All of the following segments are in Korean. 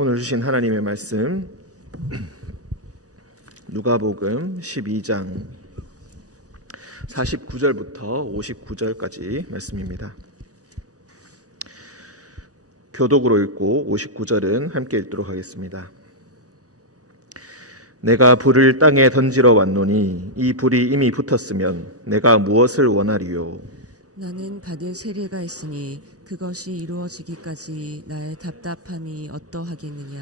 오늘 주신 하나님의 말씀 누가복음 12장 49절부터 59절까지 말씀입니다. 교독으로 읽고 59절은 함께 읽도록 하겠습니다. 내가 불을 땅에 던지러 왔노니 이 불이 이미 붙었으면 내가 무엇을 원하리요? 나는 받을 세례가 있으니 그것이 이루어지기까지 나의 답답함이 어떠하겠느냐.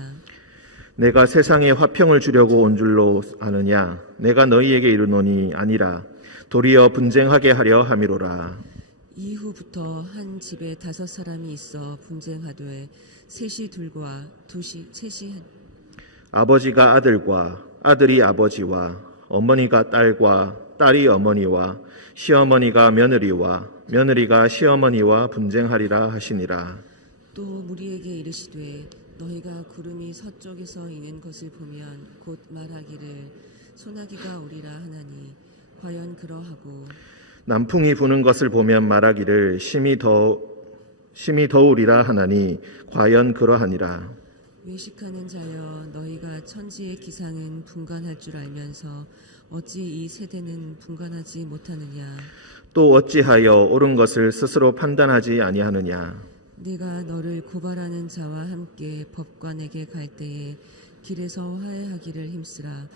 내가 세상에 화평을 주려고 온 줄로 아느냐? 내가 너희에게 이르노니 아니라 도리어 분쟁하게 하려 함이로라. 이후부터 한 집에 5사람이 있어 분쟁하되 셋이 둘과 셋이 아버지가 아들과 아들이 아버지와 어머니가 딸과 딸이 어머니와 시어머니가 며느리와 며느리가 시어머니와 분쟁하리라 하시니라. 또 무리에게 이르시되 너희가 구름이 서쪽에서 이는 것을 보면 곧 말하기를 소나기가 오리라 하나니 과연 그러하고 남풍이 부는 것을 보면 말하기를 심히 더우리라 하나니 과연 그러하니라. 외식하는 자여 너희가 천지의 기상은 분간할 줄 알면서 어찌 이 세대는 분간하지 못하느냐. 또 어찌하여 옳은 것을 스스로 판단하지 아니하느냐. 네가 너를 고발하는 자와 함께 법관에게 갈 때에 길에서 화해하기를 힘쓰라.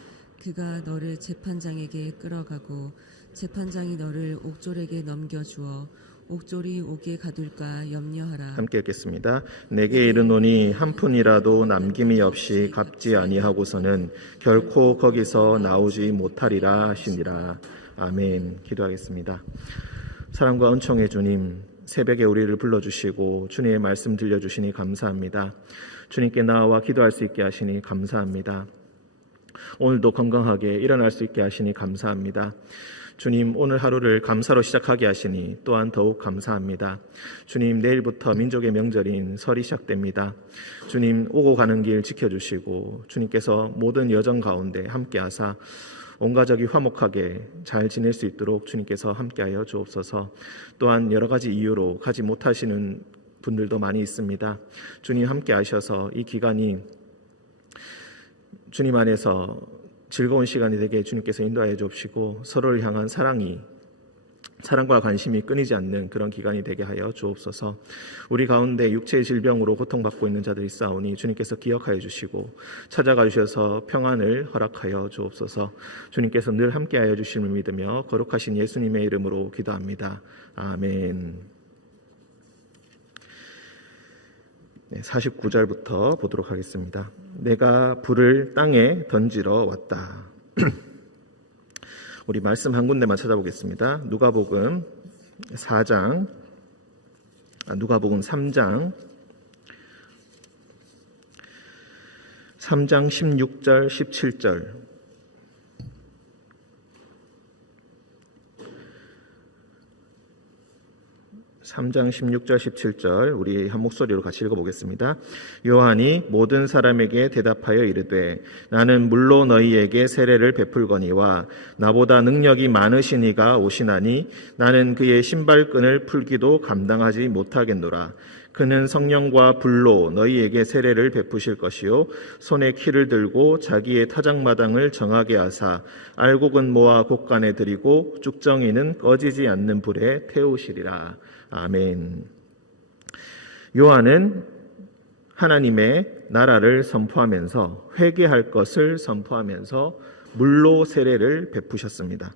그가 너를 재판장에게 끌어가고 재판장이 너를 옥졸에게 넘겨주어 옥졸이 옥에 가둘까 염려하라. 함께 읽겠습니다. 내게 이르노니 한 푼이라도 남김이 없이 갚지 아니하고서는 결코 거기서 나오지 못하리라 하시니라. 아멘. 기도하겠습니다. 사랑과 은총의 주님, 새벽에 우리를 불러주시고 주님의 말씀 들려주시니 감사합니다. 주님께 나와 기도할 수 있게 하시니 감사합니다. 오늘도 건강하게 일어날 수 있게 하시니 감사합니다. 주님, 오늘 하루를 감사로 시작하게 하시니 또한 더욱 감사합니다. 주님, 내일부터 민족의 명절인 설이 시작됩니다. 주님, 오고 가는 길 지켜주시고 주님께서 모든 여정 가운데 함께하사 온 가족이 화목하게 잘 지낼 수 있도록 주님께서 함께하여 주옵소서. 또한 여러 가지 이유로 가지 못하시는 분들도 많이 있습니다. 주님 함께하셔서 이 기간이 주님 안에서 즐거운 시간이 되게 주님께서 인도하여 주옵시고 서로를 향한 사랑과 관심이 끊이지 않는 그런 기간이 되게 하여 주옵소서. 우리 가운데 육체의 질병으로 고통받고 있는 자들이 있사오니 주님께서 기억하여 주시고 찾아가 주셔서 평안을 허락하여 주옵소서. 주님께서 늘 함께하여 주심을 믿으며 거룩하신 예수님의 이름으로 기도합니다. 아멘. 49절부터 보도록 하겠습니다. 내가 불을 땅에 던지러 왔다. 우리 말씀 한 군데만 찾아보겠습니다. 누가복음 3장 16절 17절. 3장 16절 17절 우리 한 목소리로 같이 읽어보겠습니다. 요한이 모든 사람에게 대답하여 이르되 나는 물로 너희에게 세례를 베풀거니와 나보다 능력이 많으신 이가 오시나니 나는 그의 신발끈을 풀기도 감당하지 못하겠노라. 그는 성령과 불로 너희에게 세례를 베푸실 것이요 손에 키를 들고 자기의 타작마당을 정하게 하사 알곡은 모아 곳간에 들이고 쭉정이는 꺼지지 않는 불에 태우시리라. 아멘. 요한은 하나님의 나라를 선포하면서 회개할 것을 선포하면서 물로 세례를 베푸셨습니다.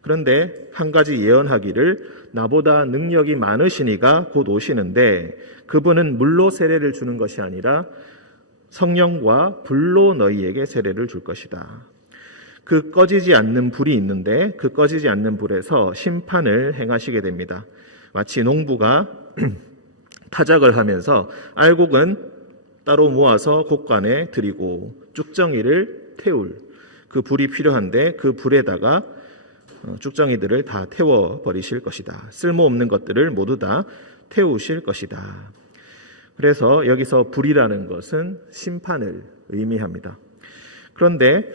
그런데 한 가지 예언하기를 나보다 능력이 많으신 이가 곧 오시는데 그분은 물로 세례를 주는 것이 아니라 성령과 불로 너희에게 세례를 줄 것이다. 그 꺼지지 않는 불이 있는데 그 꺼지지 않는 불에서 심판을 행하시게 됩니다. 마치 농부가 타작을 하면서 알곡은 따로 모아서 곳간에 들이고 쭉정이를 태울 그 불이 필요한데 그 불에다가 쭉정이들을 다 태워버리실 것이다. 쓸모없는 것들을 모두 다 태우실 것이다. 그래서 여기서 불이라는 것은 심판을 의미합니다. 그런데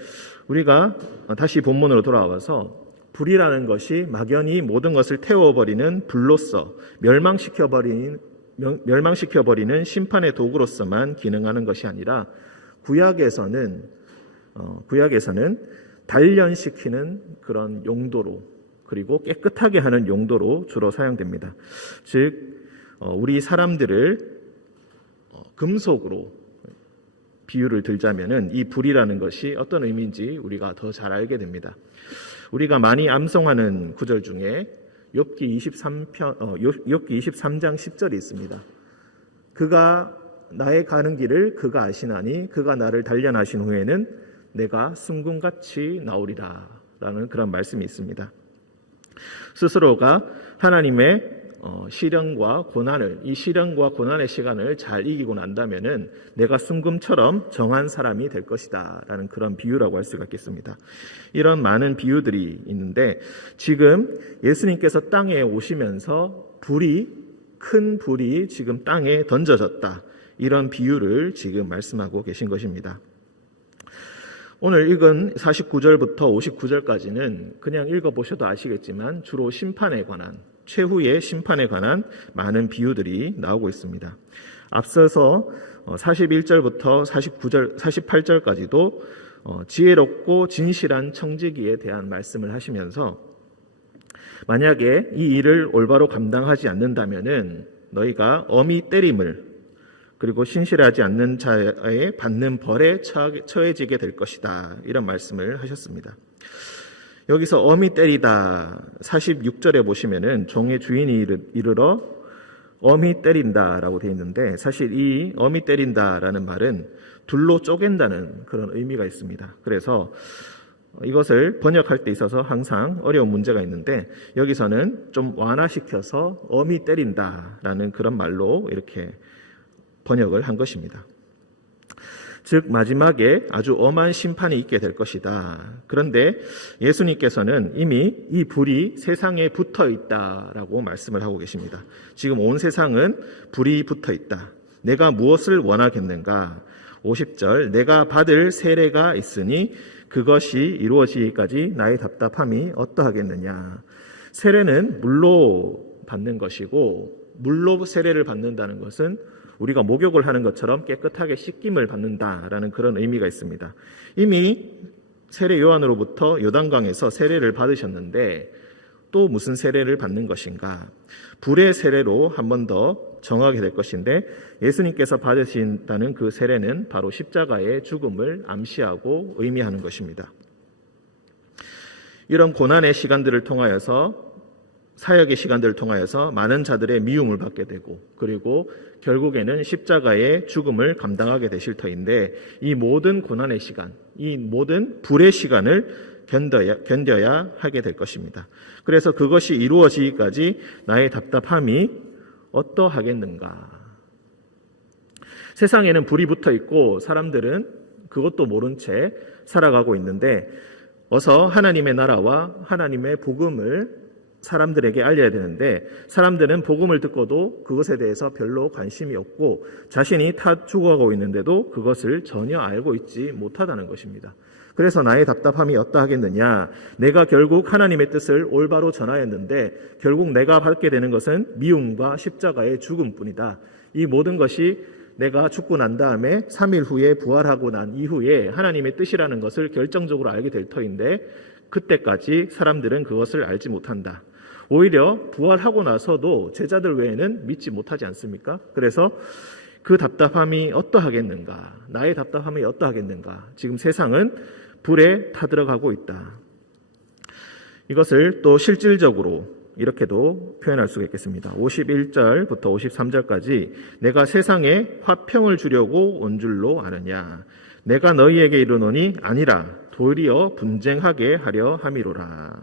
우리가 다시 본문으로 돌아와서 불이라는 것이 막연히 모든 것을 태워버리는 불로서 멸망시켜버리는 멸망시켜버리는 심판의 도구로서만 기능하는 것이 아니라 구약에서는 단련시키는 그런 용도로, 그리고 깨끗하게 하는 용도로 주로 사용됩니다. 즉 우리 사람들을 금속으로 비유를 들자면은 이 불이라는 것이 어떤 의미인지 우리가 더 잘 알게 됩니다. 우리가 많이 암송하는 구절 중에 욥기 23장 10절이 있습니다. 그가 나의 가는 길을 그가 아시나니 그가 나를 단련하신 후에는 내가 순금같이 나오리라 라는 그런 말씀이 있습니다. 스스로가 하나님의 시련과 고난을, 이 시련과 고난의 시간을 잘 이기고 난다면은 내가 순금처럼 정한 사람이 될 것이다 라는 그런 비유라고 할 수가 있겠습니다. 이런 많은 비유들이 있는데 지금 예수님께서 땅에 오시면서 큰 불이 지금 땅에 던져졌다, 이런 비유를 지금 말씀하고 계신 것입니다. 오늘 읽은 49절부터 59절까지는 그냥 읽어보셔도 아시겠지만 주로 심판에 관한, 최후의 심판에 관한 많은 비유들이 나오고 있습니다. 앞서서 41절부터 48절까지도 지혜롭고 진실한 청지기에 대한 말씀을 하시면서 만약에 이 일을 올바로 감당하지 않는다면은 너희가 엄히 때림을, 그리고 신실하지 않는 자에 받는 벌에 처해지게 될 것이다, 이런 말씀을 하셨습니다. 여기서 엄히 때리다 46절에 보시면은 종의 주인이 이르러 엄히 때린다라고 되어 있는데, 사실 이 엄히 때린다라는 말은 둘로 쪼갠다는 그런 의미가 있습니다. 그래서 이것을 번역할 때 있어서 항상 어려운 문제가 있는데, 여기서는 좀 완화시켜서 엄히 때린다라는 그런 말로 이렇게 번역을 한 것입니다. 즉 마지막에 아주 엄한 심판이 있게 될 것이다. 그런데 예수님께서는 이미 이 불이 세상에 붙어 있다라고 말씀을 하고 계십니다. 지금 온 세상은 불이 붙어 있다. 내가 무엇을 원하겠는가? 50절, 내가 받을 세례가 있으니 그것이 이루어지기까지 나의 답답함이 어떠하겠느냐. 세례는 물로 받는 것이고, 물로 세례를 받는다는 것은 우리가 목욕을 하는 것처럼 깨끗하게 씻김을 받는다라는 그런 의미가 있습니다. 이미 세례 요한으로부터 요단강에서 세례를 받으셨는데 또 무슨 세례를 받는 것인가? 불의 세례로 한 번 더 정하게 될 것인데, 예수님께서 받으신다는 그 세례는 바로 십자가의 죽음을 암시하고 의미하는 것입니다. 이런 고난의 시간들을 통하여서, 사역의 시간들을 통하여서 많은 자들의 미움을 받게 되고, 그리고 결국에는 십자가의 죽음을 감당하게 되실 터인데, 이 모든 고난의 시간, 이 모든 불의 시간을 견뎌야 하게 될 것입니다. 그래서 그것이 이루어지기까지 나의 답답함이 어떠하겠는가. 세상에는 불이 붙어 있고 사람들은 그것도 모른 채 살아가고 있는데, 어서 하나님의 나라와 하나님의 복음을 사람들에게 알려야 되는데, 사람들은 복음을 듣고도 그것에 대해서 별로 관심이 없고 자신이 다 죽어가고 있는데도 그것을 전혀 알고 있지 못하다는 것입니다. 그래서 나의 답답함이 어떠하겠느냐. 내가 결국 하나님의 뜻을 올바로 전하였는데 결국 내가 받게 되는 것은 미움과 십자가의 죽음뿐이다. 이 모든 것이 내가 죽고 난 다음에 3일 후에 부활하고 난 이후에 하나님의 뜻이라는 것을 결정적으로 알게 될 터인데, 그때까지 사람들은 그것을 알지 못한다. 오히려 부활하고 나서도 제자들 외에는 믿지 못하지 않습니까? 그래서 그 답답함이 어떠하겠는가, 나의 답답함이 어떠하겠는가. 지금 세상은 불에 타들어가고 있다. 이것을 또 실질적으로 이렇게도 표현할 수가 있겠습니다. 51절부터 53절까지 내가 세상에 화평을 주려고 온 줄로 아느냐. 내가 너희에게 이르노니 아니라 도리어 분쟁하게 하려 함이로라.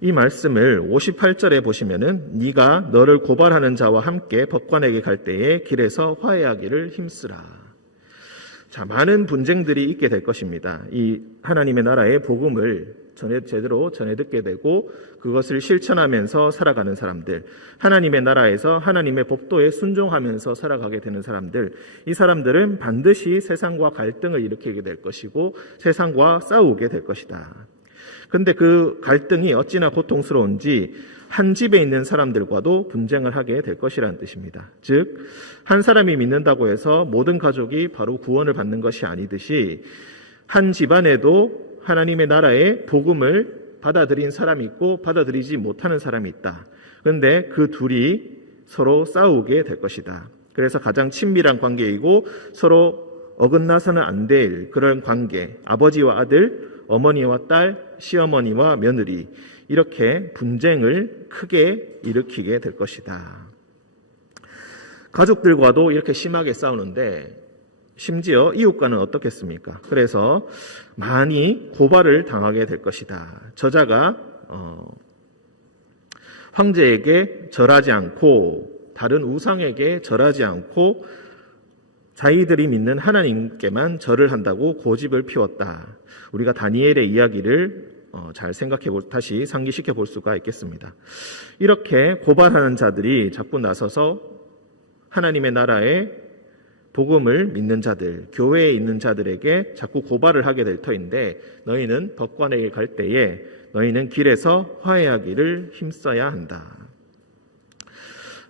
이 말씀을 58절에 보시면은 네가 너를 고발하는 자와 함께 법관에게 갈 때에 길에서 화해하기를 힘쓰라. 자, 많은 분쟁들이 있게 될 것입니다. 이 하나님의 나라의 복음을 제대로 전해 듣게 되고 그것을 실천하면서 살아가는 사람들, 하나님의 나라에서 하나님의 법도에 순종하면서 살아가게 되는 사람들, 이 사람들은 반드시 세상과 갈등을 일으키게 될 것이고 세상과 싸우게 될 것이다. 근데 그 갈등이 어찌나 고통스러운지 한 집에 있는 사람들과도 분쟁을 하게 될 것이라는 뜻입니다. 즉, 한 사람이 믿는다고 해서 모든 가족이 바로 구원을 받는 것이 아니듯이 한 집안에도 하나님의 나라의 복음을 받아들인 사람이 있고 받아들이지 못하는 사람이 있다. 그런데 그 둘이 서로 싸우게 될 것이다. 그래서 가장 친밀한 관계이고 서로 어긋나서는 안 될 그런 관계, 아버지와 아들, 어머니와 딸, 시어머니와 며느리, 이렇게 분쟁을 크게 일으키게 될 것이다. 가족들과도 이렇게 심하게 싸우는데 심지어 이웃과는 어떻겠습니까? 그래서 많이 고발을 당하게 될 것이다. 저자가 황제에게 절하지 않고 다른 우상에게 절하지 않고 자기들이 믿는 하나님께만 절을 한다고 고집을 피웠다. 우리가 다니엘의 이야기를 잘 다시 상기시켜 볼 수가 있겠습니다. 이렇게 고발하는 자들이 자꾸 나서서 하나님의 나라의 복음을 믿는 자들, 교회에 있는 자들에게 자꾸 고발을 하게 될 터인데 너희는 법관에게 갈 때에 너희는 길에서 화해하기를 힘써야 한다.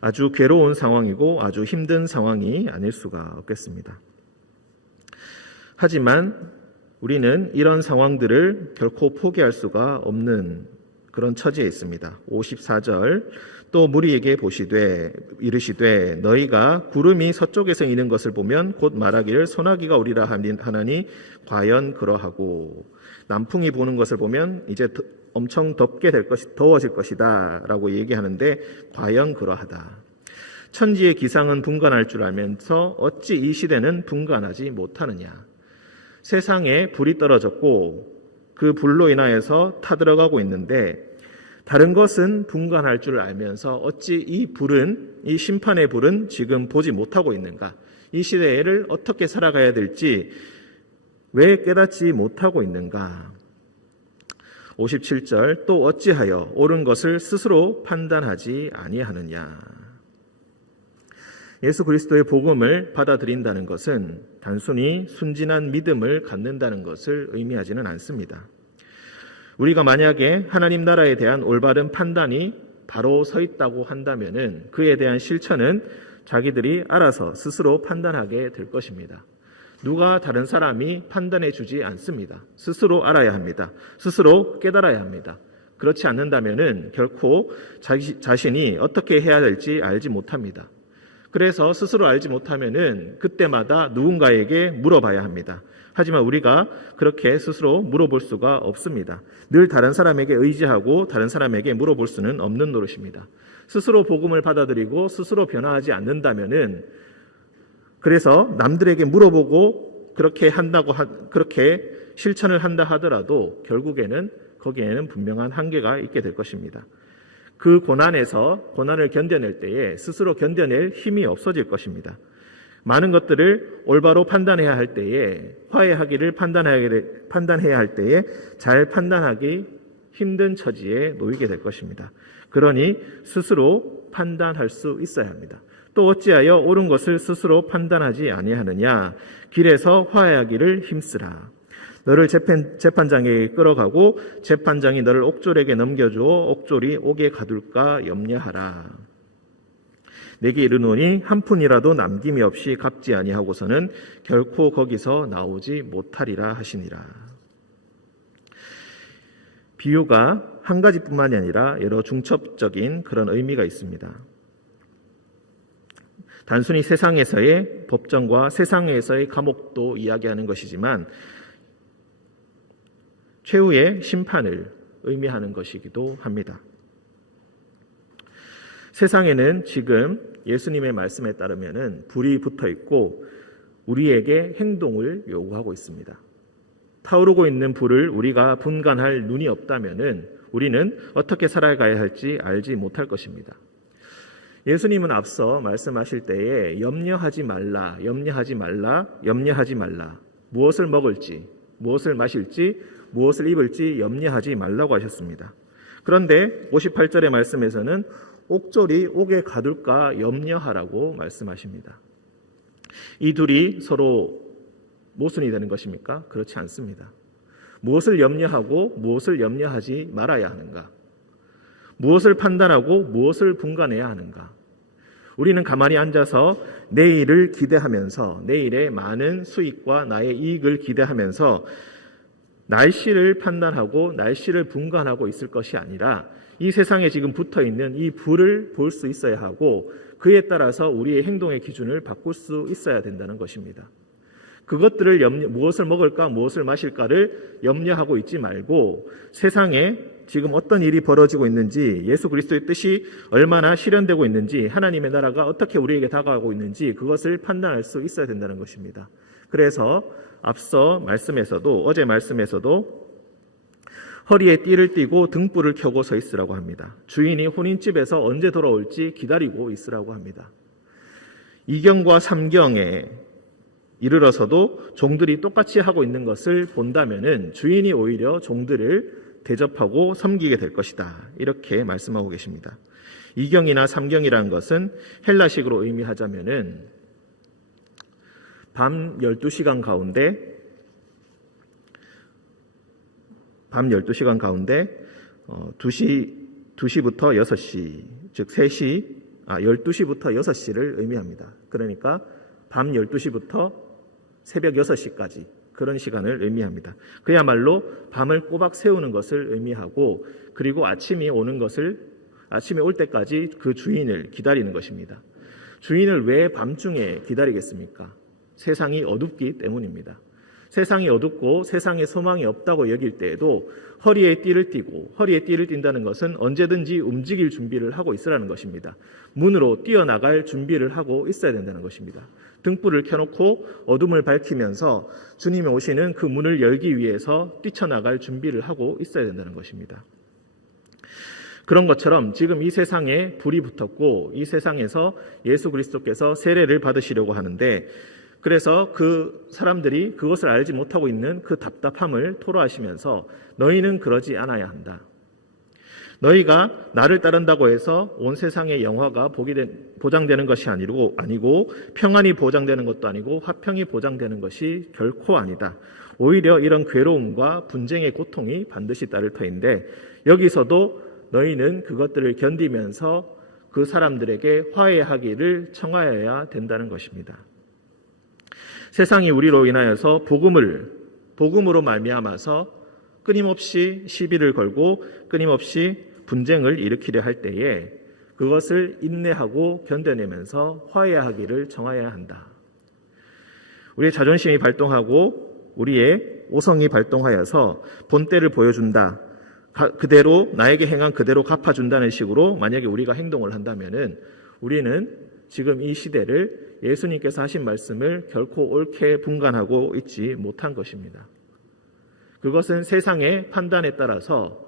아주 괴로운 상황이고 아주 힘든 상황이 아닐 수가 없겠습니다. 하지만 우리는 이런 상황들을 결코 포기할 수가 없는 그런 처지에 있습니다. 54절 또 무리에게 이르시되 너희가 구름이 서쪽에서 이는 것을 보면 곧 말하기를 소나기가 오리라 하나니 과연 그러하고 남풍이 부는 것을 보면 이제 엄청 더워질 것이다 라고 얘기하는데 과연 그러하다. 천지의 기상은 분간할 줄 알면서 어찌 이 시대는 분간하지 못하느냐. 세상에 불이 떨어졌고 그 불로 인하여서 타들어가고 있는데 다른 것은 분간할 줄 알면서 어찌 이 심판의 불은 지금 보지 못하고 있는가? 이 시대를 어떻게 살아가야 될지 왜 깨닫지 못하고 있는가? 57절 또 어찌하여 옳은 것을 스스로 판단하지 아니하느냐? 예수 그리스도의 복음을 받아들인다는 것은 단순히 순진한 믿음을 갖는다는 것을 의미하지는 않습니다. 우리가 만약에 하나님 나라에 대한 올바른 판단이 바로 서 있다고 한다면은 그에 대한 실천은 자기들이 알아서 스스로 판단하게 될 것입니다. 누가 다른 사람이 판단해 주지 않습니다. 스스로 알아야 합니다. 스스로 깨달아야 합니다. 그렇지 않는다면은 결코 자신이 어떻게 해야 될지 알지 못합니다. 그래서 스스로 알지 못하면은 그때마다 누군가에게 물어봐야 합니다. 하지만 우리가 그렇게 스스로 물어볼 수가 없습니다. 늘 다른 사람에게 의지하고 다른 사람에게 물어볼 수는 없는 노릇입니다. 스스로 복음을 받아들이고 스스로 변화하지 않는다면은 그래서 남들에게 물어보고 그렇게 실천을 한다 하더라도 결국에는 거기에는 분명한 한계가 있게 될 것입니다. 그 고난을 견뎌낼 때에 스스로 견뎌낼 힘이 없어질 것입니다. 많은 것들을 올바로 판단해야 할 때에 화해하기를 판단해야 할 때에 잘 판단하기 힘든 처지에 놓이게 될 것입니다. 그러니 스스로 판단할 수 있어야 합니다. 또 어찌하여 옳은 것을 스스로 판단하지 아니하느냐? 길에서 화해하기를 힘쓰라. 너를 재판장에 끌어가고 재판장이 너를 옥졸에게 넘겨주어 옥졸이 옥에 가둘까 염려하라. 내게 이르노니 한 푼이라도 남김이 없이 갚지 아니하고서는 결코 거기서 나오지 못하리라 하시니라. 비유가 한 가지뿐만이 아니라 여러 중첩적인 그런 의미가 있습니다. 단순히 세상에서의 법정과 세상에서의 감옥도 이야기하는 것이지만 최후의 심판을 의미하는 것이기도 합니다. 세상에는 지금 예수님의 말씀에 따르면은 불이 붙어 있고 우리에게 행동을 요구하고 있습니다. 타오르고 있는 불을 우리가 분간할 눈이 없다면은 우리는 어떻게 살아가야 할지 알지 못할 것입니다. 예수님은 앞서 말씀하실 때에 염려하지 말라. 무엇을 먹을지, 무엇을 마실지, 무엇을 입을지 염려하지 말라고 하셨습니다. 그런데 58절의 말씀에서는 옥졸이 옥에 가둘까 염려하라고 말씀하십니다. 이 둘이 서로 모순이 되는 것입니까? 그렇지 않습니다. 무엇을 염려하고 무엇을 염려하지 말아야 하는가? 무엇을 판단하고 무엇을 분간해야 하는가? 우리는 가만히 앉아서 내일을 기대하면서 내일의 많은 수익과 나의 이익을 기대하면서 날씨를 판단하고 날씨를 분간하고 있을 것이 아니라 이 세상에 지금 붙어있는 이 불을 볼 수 있어야 하고 그에 따라서 우리의 행동의 기준을 바꿀 수 있어야 된다는 것입니다. 그것들을 무엇을 먹을까 무엇을 마실까를 염려하고 있지 말고 세상에 지금 어떤 일이 벌어지고 있는지, 예수 그리스도의 뜻이 얼마나 실현되고 있는지, 하나님의 나라가 어떻게 우리에게 다가가고 있는지 그것을 판단할 수 있어야 된다는 것입니다. 그래서 앞서 말씀에서도, 어제 말씀에서도 허리에 띠를 띠고 등불을 켜고 서 있으라고 합니다. 주인이 혼인집에서 언제 돌아올지 기다리고 있으라고 합니다. 2경과 3경에 이르러서도 종들이 똑같이 하고 있는 것을 본다면은 주인이 오히려 종들을 대접하고 섬기게 될 것이다. 이렇게 말씀하고 계십니다. 2경이나 3경이라는 것은 헬라식으로 의미하자면은 밤 12시간 가운데 2시부터 6시, 즉 12시부터 6시를 의미합니다. 그러니까 밤 12시부터 새벽 6시까지 그런 시간을 의미합니다. 그야말로 밤을 꼬박 세우는 것을 의미하고 그리고 아침이 올 때까지 그 주인을 기다리는 것입니다. 주인을 왜 밤중에 기다리겠습니까? 세상이 어둡기 때문입니다. 세상이 어둡고 세상에 소망이 없다고 여길 때에도 허리에 띠를 띈다는 것은 언제든지 움직일 준비를 하고 있으라는 것입니다. 문으로 뛰어나갈 준비를 하고 있어야 된다는 것입니다. 등불을 켜놓고 어둠을 밝히면서 주님이 오시는 그 문을 열기 위해서 뛰쳐나갈 준비를 하고 있어야 된다는 것입니다. 그런 것처럼 지금 이 세상에 불이 붙었고 이 세상에서 예수 그리스도께서 세례를 받으시려고 하는데 그래서 그 사람들이 그것을 알지 못하고 있는 그 답답함을 토로하시면서 너희는 그러지 않아야 한다. 너희가 나를 따른다고 해서 온 세상의 영화가 보장되는 것이 아니고 평안이 보장되는 것도 아니고 화평이 보장되는 것이 결코 아니다. 오히려 이런 괴로움과 분쟁의 고통이 반드시 따를 터인데 여기서도 너희는 그것들을 견디면서 그 사람들에게 화해하기를 청하여야 된다는 것입니다. 세상이 우리로 인하여서 복음으로 말미암아서 끊임없이 시비를 걸고 끊임없이 분쟁을 일으키려 할 때에 그것을 인내하고 견뎌내면서 화해하기를 청하여야 한다. 우리의 자존심이 발동하고 우리의 오성이 발동하여서 본때를 보여준다. 그대로 나에게 행한 그대로 갚아준다는 식으로 만약에 우리가 행동을 한다면은 우리는 지금 이 시대를 예수님께서 하신 말씀을 결코 옳게 분간하고 있지 못한 것입니다. 그것은 세상의 판단에 따라서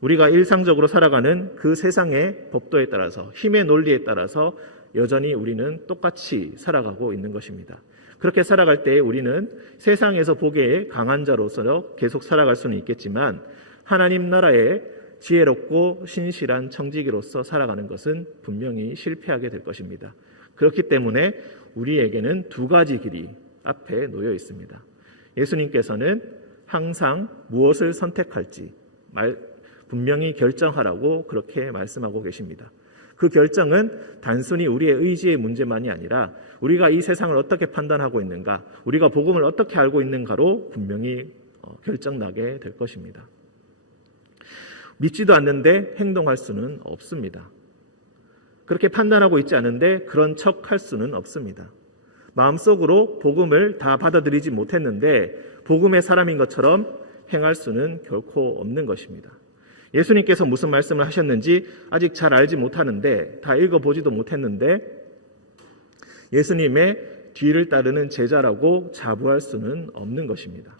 우리가 일상적으로 살아가는 그 세상의 법도에 따라서 힘의 논리에 따라서 여전히 우리는 똑같이 살아가고 있는 것입니다. 그렇게 살아갈 때에 우리는 세상에서 보기에 강한 자로서 계속 살아갈 수는 있겠지만 하나님 나라의 지혜롭고 신실한 청지기로서 살아가는 것은 분명히 실패하게 될 것입니다. 그렇기 때문에 우리에게는 두 가지 길이 앞에 놓여 있습니다. 예수님께서는 항상 무엇을 선택할지 분명히 결정하라고 그렇게 말씀하고 계십니다. 그 결정은 단순히 우리의 의지의 문제만이 아니라 우리가 이 세상을 어떻게 판단하고 있는가, 우리가 복음을 어떻게 알고 있는가로 분명히 결정나게 될 것입니다. 믿지도 않는데 행동할 수는 없습니다. 그렇게 판단하고 있지 않은데 그런 척할 수는 없습니다. 마음속으로 복음을 다 받아들이지 못했는데 복음의 사람인 것처럼 행할 수는 결코 없는 것입니다. 예수님께서 무슨 말씀을 하셨는지 아직 잘 알지 못하는데 다 읽어보지도 못했는데 예수님의 뒤를 따르는 제자라고 자부할 수는 없는 것입니다.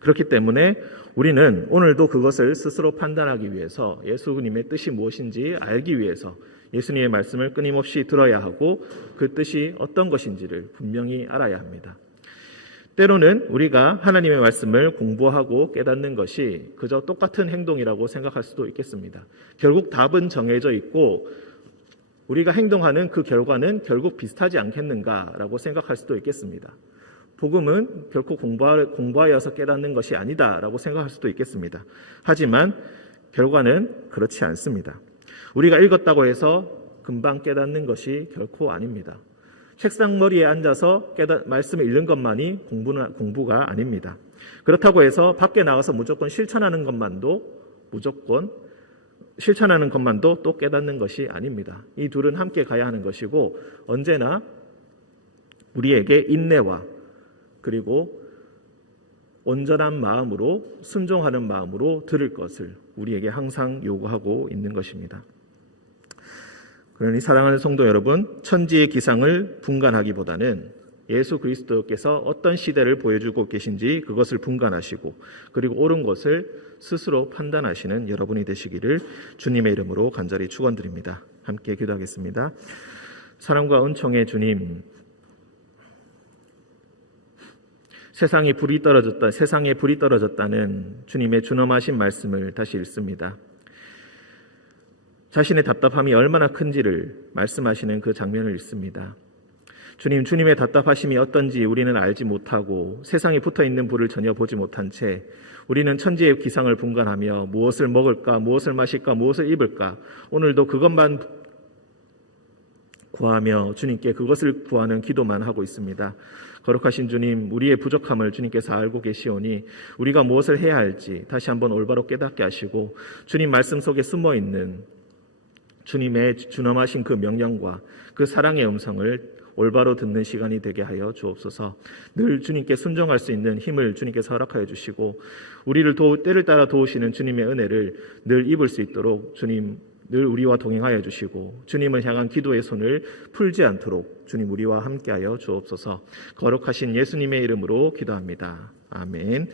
그렇기 때문에 우리는 오늘도 그것을 스스로 판단하기 위해서 예수님의 뜻이 무엇인지 알기 위해서 예수님의 말씀을 끊임없이 들어야 하고 그 뜻이 어떤 것인지를 분명히 알아야 합니다. 때로는 우리가 하나님의 말씀을 공부하고 깨닫는 것이 그저 똑같은 행동이라고 생각할 수도 있겠습니다. 결국 답은 정해져 있고 우리가 행동하는 그 결과는 결국 비슷하지 않겠는가라고 생각할 수도 있겠습니다. 복음은 결코 공부하여서 깨닫는 것이 아니다라고 생각할 수도 있겠습니다. 하지만 결과는 그렇지 않습니다. 우리가 읽었다고 해서 금방 깨닫는 것이 결코 아닙니다. 책상머리에 앉아서 말씀을 읽는 것만이 공부가 아닙니다. 그렇다고 해서 밖에 나가서 무조건 실천하는 것만도 또 깨닫는 것이 아닙니다. 이 둘은 함께 가야 하는 것이고 언제나 우리에게 인내와 그리고 온전한 마음으로 순종하는 마음으로 들을 것을 우리에게 항상 요구하고 있는 것입니다. 그러니 사랑하는 성도 여러분, 천지의 기상을 분간하기보다는 예수 그리스도께서 어떤 시대를 보여주고 계신지 그것을 분간하시고 그리고 옳은 것을 스스로 판단하시는 여러분이 되시기를 주님의 이름으로 간절히 축원드립니다. 함께 기도하겠습니다. 사랑과 은총의 주님, 세상에 불이 떨어졌다는 주님의 준엄하신 말씀을 다시 읽습니다. 자신의 답답함이 얼마나 큰지를 말씀하시는 그 장면을 읽습니다. 주님의 답답하심이 어떤지 우리는 알지 못하고 세상에 붙어있는 불을 전혀 보지 못한 채 우리는 천지의 기상을 분간하며 무엇을 먹을까, 무엇을 마실까, 무엇을 입을까 오늘도 그것만 구하며 주님께 그것을 구하는 기도만 하고 있습니다. 거룩하신 주님, 우리의 부족함을 주님께서 알고 계시오니 우리가 무엇을 해야 할지 다시 한번 올바로 깨닫게 하시고 주님 말씀 속에 숨어있는 주님의 준엄하신 그 명령과 그 사랑의 음성을 올바로 듣는 시간이 되게 하여 주옵소서. 늘 주님께 순종할 수 있는 힘을 주님께서 허락하여 주시고 우리를 때를 따라 도우시는 주님의 은혜를 늘 입을 수 있도록 주님 늘 우리와 동행하여 주시고 주님을 향한 기도의 손을 풀지 않도록 주님 우리와 함께하여 주옵소서. 거룩하신 예수님의 이름으로 기도합니다. 아멘.